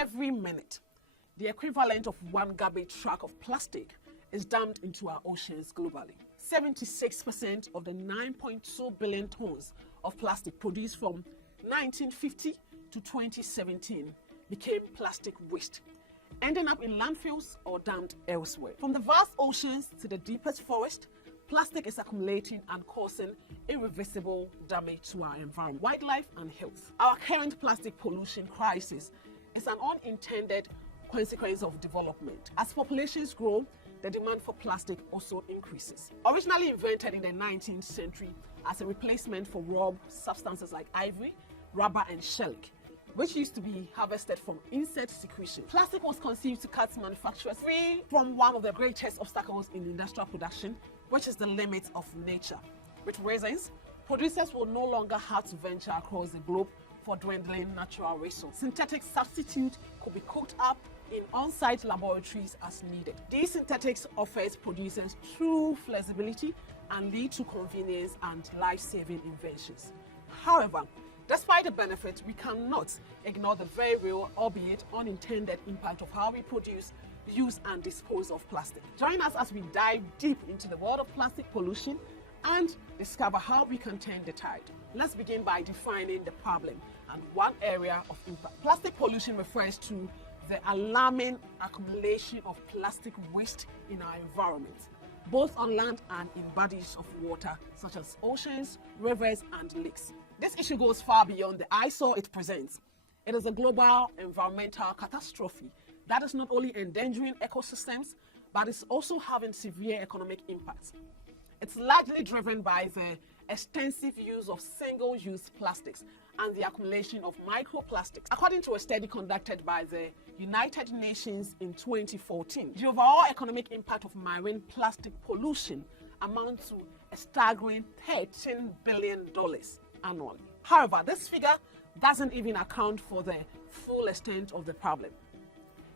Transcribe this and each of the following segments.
Every minute, the equivalent of one garbage truck of plastic is dumped into our oceans globally. 76% of the 9.2 billion tons of plastic produced from 1950 to 2017 became plastic waste, ending up in landfills or dumped elsewhere. From the vast oceans to the deepest forest, plastic is accumulating and causing irreversible damage to our environment, wildlife, and health. Our current plastic pollution crisis is an unintended consequence of development. As populations grow, the demand for plastic also increases. Originally invented in the 19th century as a replacement for raw substances like ivory, rubber, and shellac, which used to be harvested from insect secretion, plastic was conceived to cut manufacturers free from one of the greatest obstacles in industrial production, which is the limits of nature. With reasons, producers will no longer have to venture across the globe for dwindling natural resources. Synthetic substitute could be cooked up in on-site laboratories as needed. These synthetics offers producers true flexibility and lead to convenience and life-saving inventions. However, despite the benefits, we cannot ignore the very real, albeit unintended, impact of how we produce, use, and dispose of plastic. Join us as we dive deep into the world of plastic pollution and discover how we can turn the tide. Let's begin by defining the problem and one area of impact. Plastic pollution refers to the alarming accumulation of plastic waste in our environment, both on land and in bodies of water such as oceans, rivers, and lakes. This issue goes far beyond the eyesore it presents. It is a global environmental catastrophe that is not only endangering ecosystems, but is also having severe economic impacts. It's largely driven by the extensive use of single-use plastics and the accumulation of microplastics. According to a study conducted by the United Nations in 2014, the overall economic impact of marine plastic pollution amounts to a staggering $13 billion annually. However, this figure doesn't even account for the full extent of the problem.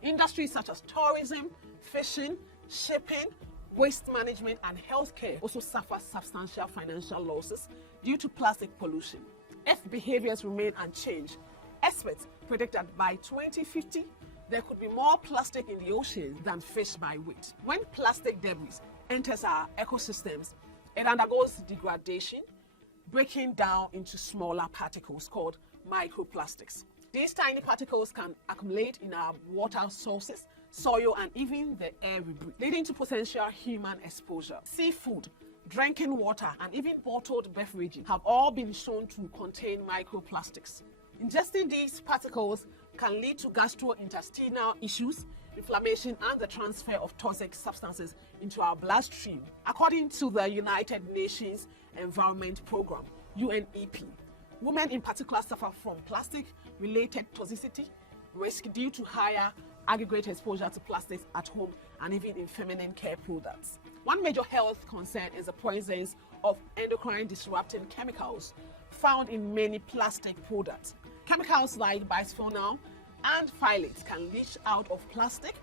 Industries such as tourism, fishing, shipping, waste management, and healthcare also suffer substantial financial losses due to plastic pollution. If behaviors remain unchanged, experts predict that by 2050, there could be more plastic in the oceans than fish by weight. When plastic debris enters our ecosystems, it undergoes degradation, breaking down into smaller particles called microplastics. These tiny particles can accumulate in our water sources, soil, and even the air we breathe, leading to potential human exposure. Seafood, drinking water, and even bottled beverages have all been shown to contain microplastics. Ingesting these particles can lead to gastrointestinal issues, inflammation, and the transfer of toxic substances into our bloodstream. According to the United Nations Environment Program, UNEP, women in particular suffer from plastic-related toxicity risk due to higher aggregate exposure to plastics at home and even in feminine care products. One major health concern is the presence of endocrine disrupting chemicals found in many plastic products. Chemicals like bisphenol and phthalates can leach out of plastic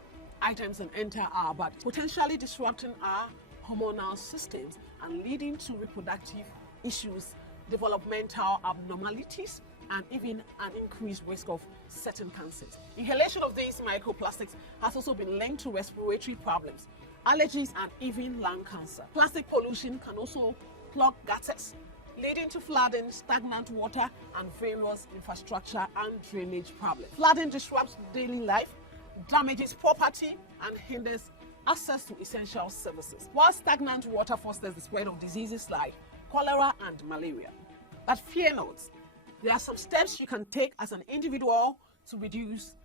items and enter our body, potentially disrupting our hormonal systems and leading to reproductive issues, developmental abnormalities, and even an increased risk of certain cancers. Inhalation of these microplastics has also been linked to respiratory problems, allergies, and even lung cancer. Plastic pollution can also clog gutters, leading to flooding, stagnant water, and various infrastructure and drainage problems. Flooding disrupts daily life, damages property, and hinders access to essential services, while stagnant water fosters the spread of diseases like cholera and malaria. But fear not, there are some steps you can take as an individual to reduce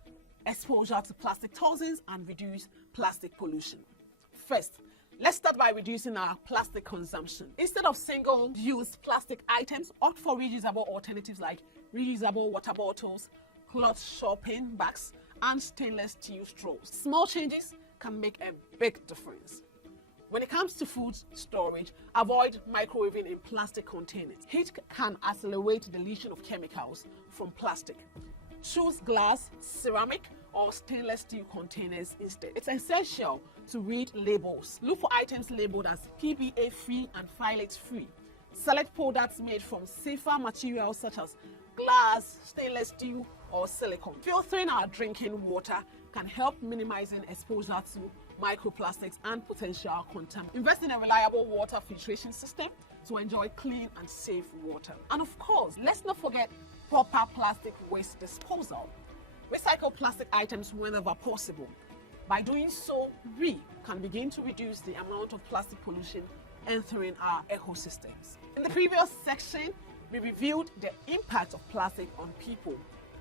exposure to plastic toxins and reduce plastic pollution. First, let's start by reducing our plastic consumption. Instead of single-use plastic items, opt for reusable alternatives like reusable water bottles, cloth shopping bags, and stainless steel straws. Small changes can make a big difference. When it comes to food storage, avoid microwaving in plastic containers. Heat can accelerate the deletion of chemicals from plastic. Choose glass, ceramic, or stainless steel containers instead. It's essential to read labels. Look for items labeled as PBA-free and phthalate-free. Select products made from safer materials such as glass, stainless steel, or silicone. Filtering our drinking water can help minimizing exposure to microplastics and potential contaminants. Invest in a reliable water filtration system to enjoy clean and safe water. And of course, let's not forget proper plastic waste disposal. Recycle plastic items whenever possible. By doing so, we can begin to reduce the amount of plastic pollution entering our ecosystems. In the previous section, we reviewed the impact of plastic on people.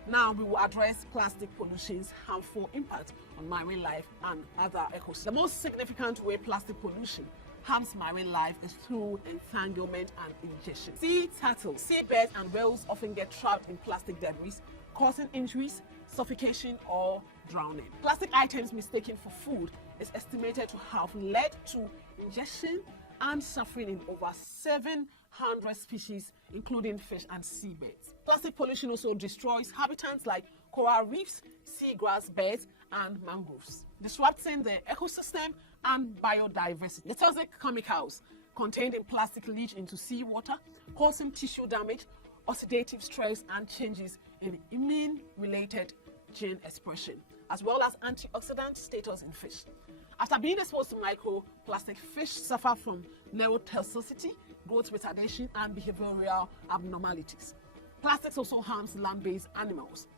Now we will address plastic pollution's harmful impact on marine life and other ecosystems. The most significant way plastic pollution harms marine life is through entanglement and ingestion. Sea turtles, seabirds, and whales often get trapped in plastic debris, causing injuries, suffocation, or drowning. Plastic items mistaken for food is estimated to have led to ingestion and suffering in over 700 species, including fish and seabirds. Plastic pollution also destroys habitats like coral reefs, seagrass beds, and mangroves, disrupting the ecosystem and biodiversity. The toxic chemicals contained in plastic leach into seawater, causing tissue damage, oxidative stress, and changes in immune-related gene expression, as well as antioxidant status in fish. After being exposed to microplastic, fish suffer from neurotoxicity, growth retardation, and behavioral abnormalities. Plastics also harms land-based animals.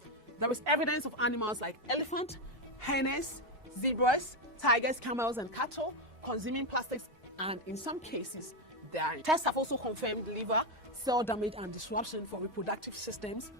There is evidence of animals like elephant, hyenas, zebras, tigers, camels, and cattle consuming plastics, and in some cases, dying. Tests have also confirmed liver, cell damage, and disruption for reproductive systems,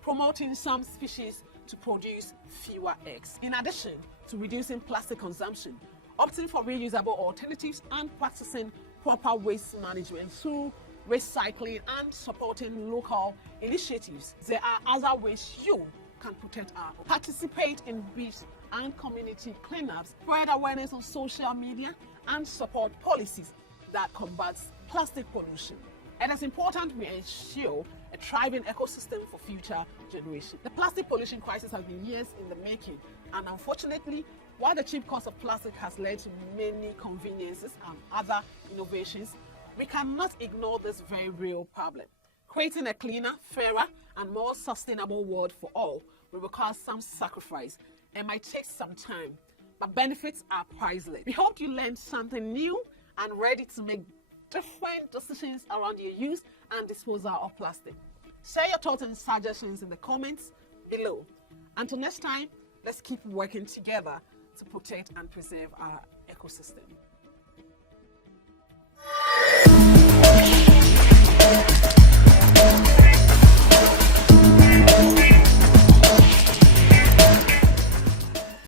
promoting some species to produce fewer eggs. In addition to reducing plastic consumption, opting for reusable alternatives, and practicing proper waste management through recycling and supporting local initiatives, there are other ways you can protect our own. Participate in beach and community cleanups, spread awareness on social media, and support policies that combat plastic pollution. It is important we ensure a thriving ecosystem for future generations. The plastic pollution crisis has been years in the making, and unfortunately, while the cheap cost of plastic has led to many conveniences and other innovations, we cannot ignore this very real problem. Creating a cleaner, fairer, and more sustainable world for all will require some sacrifice and might take some time, but benefits are priceless. We hope you learned something new and ready to make different decisions around your use and disposal of plastic. Share your thoughts and suggestions in the comments below. Until next time, let's keep working together to protect and preserve our ecosystem.